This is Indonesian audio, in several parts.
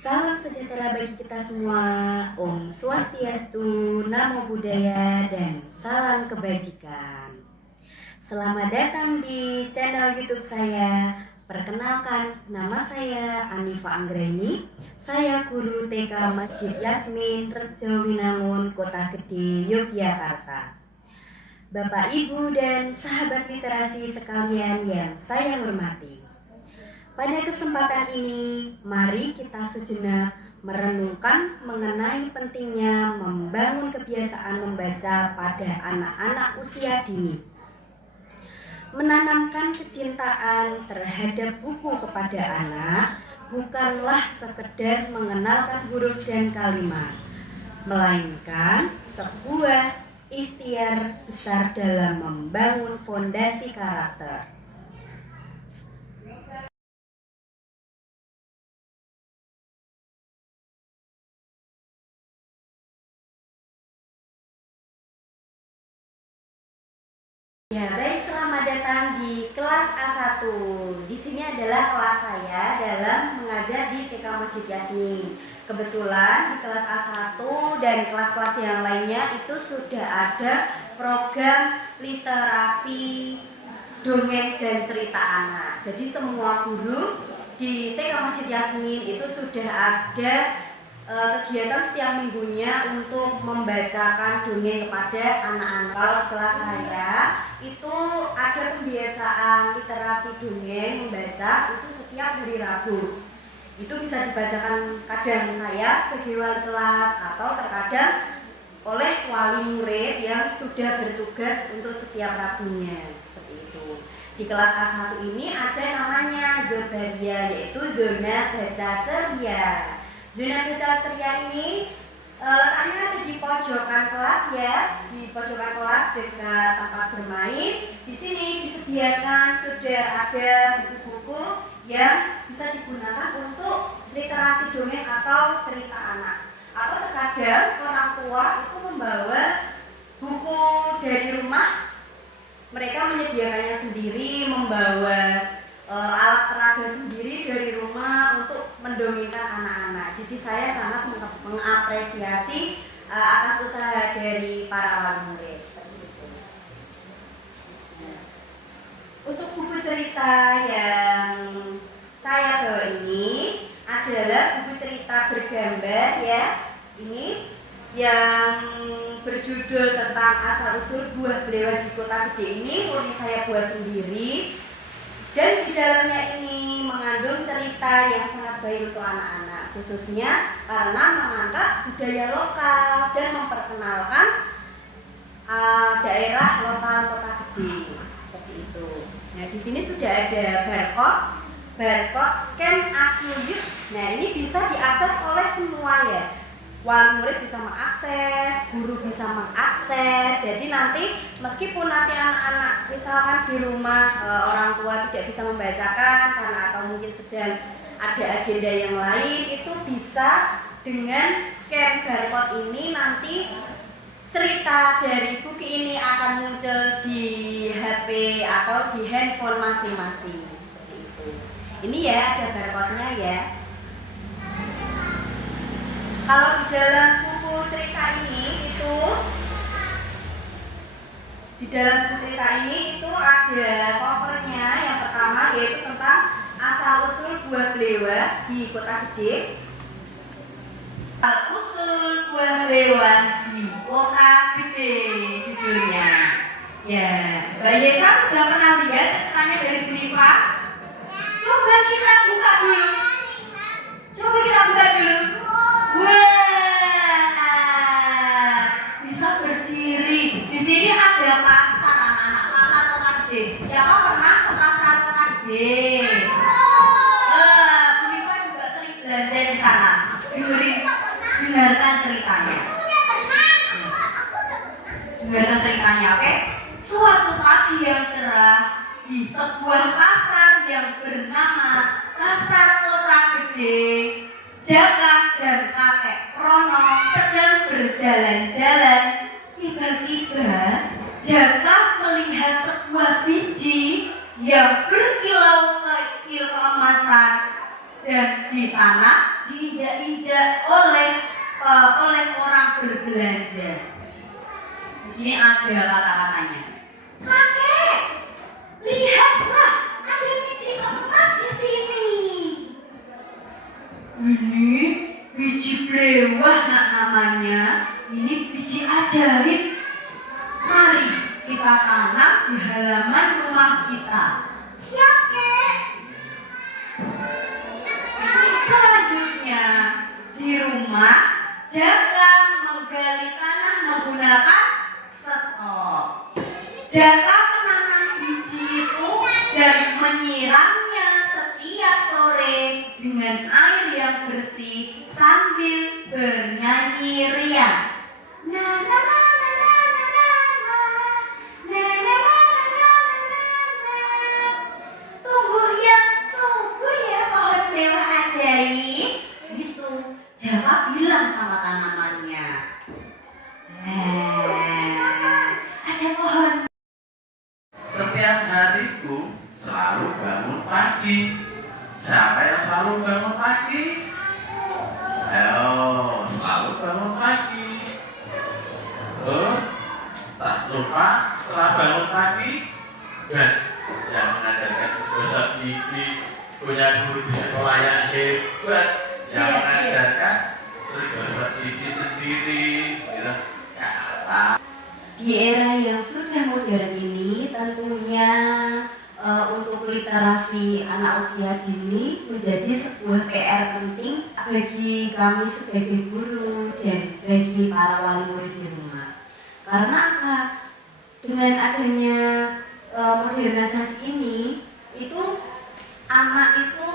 Salam sejahtera bagi kita semua. Om Swastiastu, Namo Buddhaya, dan salam kebajikan. Selamat datang di channel YouTube saya. Perkenalkan, nama saya Anifa Anggraini. Saya guru TK Masjid Yasmin, Rejo Winangun, Kota Gede, Yogyakarta. Bapak, Ibu, dan sahabat literasi sekalian yang saya hormati. Pada kesempatan ini, mari kita sejenak merenungkan mengenai pentingnya membangun kebiasaan membaca pada anak-anak usia dini. Menanamkan kecintaan terhadap buku kepada anak bukanlah sekedar mengenalkan huruf dan kalimat, melainkan sebuah ikhtiar besar dalam membangun fondasi karakter. Ya, baik, selamat datang di kelas A1. Di sini adalah kelas saya dalam mengajar di TK Masjid Yasmin. Kebetulan di kelas A1 dan kelas-kelas yang lainnya itu sudah ada program literasi dongeng dan cerita anak. Jadi semua guru di TK Masjid Yasmin itu sudah ada kegiatan setiap minggunya untuk membacakan dongeng kepada anak-anak. Kalau di kelas saya itu ada pembiasaan literasi dongeng membaca itu setiap hari Rabu. Itu bisa dibacakan kadang saya sebagai wali kelas atau terkadang oleh wali murid yang sudah bertugas untuk setiap Rabunya, seperti itu. Di kelas A1 ini ada namanya Zobaria, yaitu zona baca ceria. Zona baca ceria ini letaknya ada di pojokan kelas ya, di pojokan kelas dekat tempat bermain. Di sini disediakan sudah ada buku-buku yang bisa digunakan untuk literasi dongeng atau cerita anak. Atau terkadang orang tua itu membawa buku dari rumah, mereka menyediakannya sendiri, membawa alat peraga sendiri dari rumah untuk mendongengkan anak-anak. Jadi saya sangat mengapresiasi atas usaha dari para wali murid seperti itu. Untuk buku cerita yang saya bawa ini adalah buku cerita bergambar ya. Ini yang berjudul tentang asal usul buah belewah di Kota Gede ini murni saya buat sendiri. Dan di dalamnya ini mengandung cerita yang sangat baik untuk anak-anak, khususnya karena mengangkat budaya lokal dan memperkenalkan daerah lokal Kota Gede seperti itu. Nah, di sini sudah ada barcode scan aquyuk. Nah, ini bisa diakses oleh semua ya. Wali murid bisa mengakses, guru bisa mengakses. Jadi nanti meskipun nanti anak-anak misalkan di rumah orang tua tidak bisa membacakan karena atau mungkin sedang ada agenda yang lain, itu bisa dengan scan barcode ini nanti cerita dari buku ini akan muncul di HP atau di handphone masing-masing seperti itu. Ini ya ada barcode-nya ya. Kalau di dalam buku cerita ini itu ada covernya. Yang pertama yaitu tentang asal usul buah belewah di Kota Gede. Asal usul buah belewah di Kota Gede judulnya. Ya, Mbak Yesa sudah pernah lihat ceritanya dari Bu Nifa? Coba kita buka dulu. Wah, bisa berdiri. Di sini ada pasar anak-anak, pasar Kota Gede. Siapa pernah ke pasar Kota Gede? Bu Nifa juga sering belanja di sana. Dengarkan ceritanya. Oke? Suatu pagi yang cerah di sebuah pasar yang bernama Pasar Kota Gede, Jaka dan kakek Prono sedang berjalan-jalan. Tiba-tiba Jaka melihat sebuah biji yang berkilau-kilau keemasan dan di tanah di diinjak-injak oleh orang berbelanja. Di sini ada kata-katanya. Kakek, lihatlah, ada biji emas di sini. Ini biji blewah nak namanya. Ini biji ajaib. Mari kita tanam di halaman rumah kita. Siap, Kek. Selanjutnya di rumah jaga menggali tanah menggunakan stok. Jaga menanam biji itu dan menyiramnya setiap sore dengan air yang bersih sambil bernyanyi riang. Na na na na na na na na na na na na. Tumbuh yang subur ya pohon dewa ajaib. Gitu. Jaga bilang sama tanamannya. Ada pohon. Setiap hariku selalu bangun pagi. Siapa yang selalu bangun pagi? Ayo, selalu bangun pagi. Terus, tak lupa setelah bangun pagi, dan yang mengajarkan gosok gigi, punya guru di sekolah yang hebat, yang mengajarkan terus gosok gigi sendiri, gitu. Ya apa? Di era yang sudah modern ini tentunya untuk literasi anak usia dini menjadi sebuah PR penting bagi kami sebagai guru dan bagi para wali murid di rumah. Karena apa? Dengan adanya modernisasi ini, itu anak itu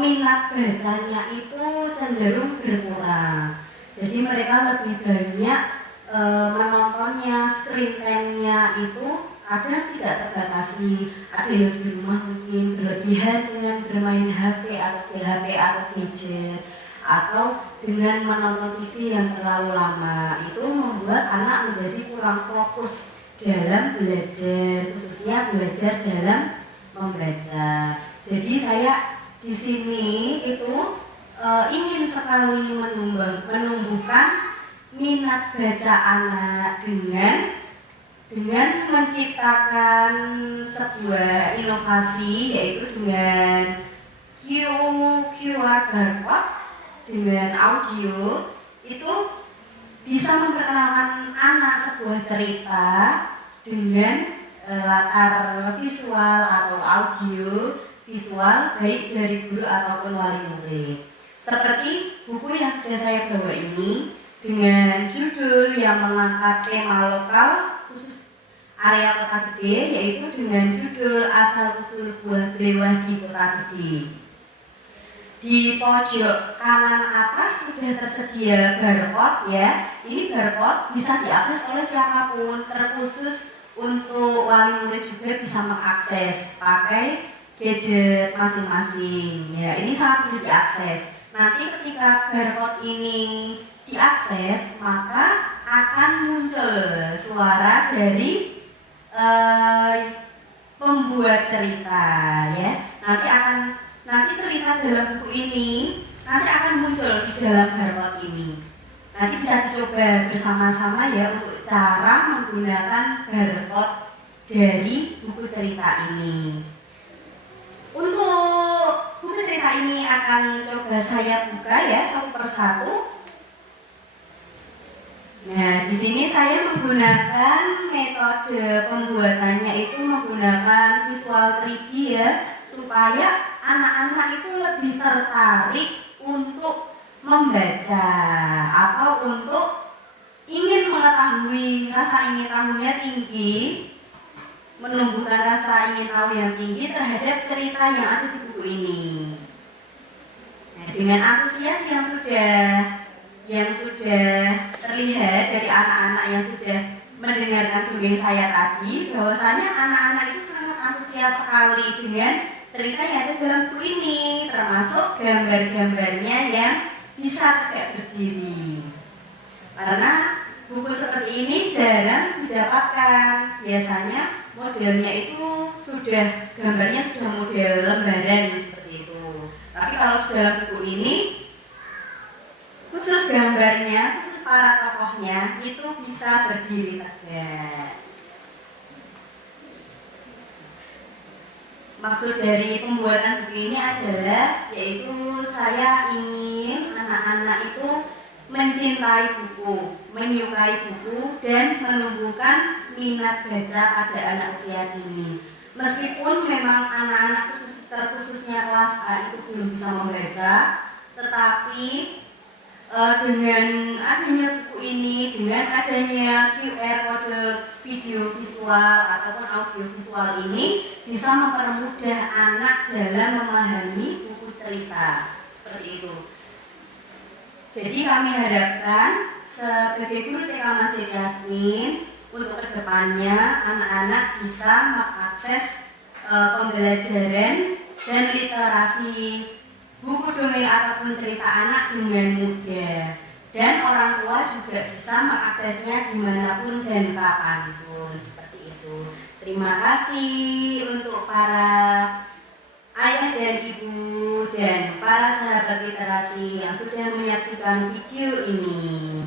minat bacanya itu cenderung berkurang. Jadi mereka lebih banyak menontonnya, screen time-nya itu kadang tidak terbatasi. Ada yang di rumah mungkin berlebihan dengan bermain HP atau gadget, atau dengan menonton TV yang terlalu lama. Itu membuat anak menjadi kurang fokus dalam belajar, khususnya belajar dalam membaca. Jadi saya di sini itu ingin sekali menumbuhkan minat baca anak dengan menciptakan sebuah inovasi, yaitu dengan QR barcode dengan audio. Itu bisa memperkenalkan anak sebuah cerita dengan latar visual atau audio visual, baik dari guru ataupun wali murid. Seperti buku yang sudah saya bawa ini dengan judul yang mengangkat tema lokal khusus area Kota Gede, yaitu dengan judul Asal Usul Buah Blewah di Kota Gede. Di pojok kanan atas sudah tersedia barcode ya. Ini barcode bisa diakses oleh siapapun, terkhusus untuk wali murid juga bisa mengakses pakai gadget masing-masing. Ya, ini sangat mudah diakses. Nanti ketika barcode ini diakses, maka akan muncul suara dari pembuat cerita ya. Nanti cerita dalam buku ini nanti akan muncul di dalam barcode ini. Nanti bisa dicoba bersama-sama ya untuk cara menggunakan barcode dari buku cerita ini. Untuk buku cerita ini akan coba saya buka ya satu persatu. Nah, di sini saya menggunakan metode pembuatannya itu menggunakan visual 3D ya, supaya anak-anak itu lebih tertarik untuk membaca atau untuk ingin mengetahui, rasa ingin tahunya tinggi, menumbuhkan rasa ingin tahu yang tinggi terhadap cerita yang ada di buku ini. Nah, dengan antusias yang sudah terlihat dari anak-anak yang sudah mendengarkan dongeng saya tadi, bahwasanya anak-anak itu sangat antusias sekali dengan cerita yang ada dalam buku ini, termasuk gambar-gambarnya yang bisa tegak berdiri. Karena buku seperti ini jarang didapatkan. Biasanya modelnya itu gambarnya sudah model lembaran seperti itu. Tapi kalau dalam buku ini, khusus gambarnya, khusus para tokohnya itu bisa berdiri tegak. Maksud dari pembuatan buku ini adalah yaitu saya ingin anak-anak itu mencintai buku, menyukai buku, dan menumbuhkan minat baca pada anak usia dini. Meskipun memang anak-anak terkhususnya kelas A itu belum bisa membaca, tetapi dengan adanya buku ini, dengan adanya QR kode video visual ataupun audio visual ini bisa mempermudah anak dalam memahami buku cerita seperti itu. Jadi kami harapkan sebagai guru TK Masjid Yasmin untuk kedepannya anak-anak bisa mengakses pembelajaran dan literasi buku dongeng ataupun cerita anak dengan mudah, dan orang tua juga bisa mengaksesnya dimanapun dan kapanpun seperti itu. Terima kasih untuk para ayah dan ibu dan para sahabat literasi yang sudah menyaksikan video ini.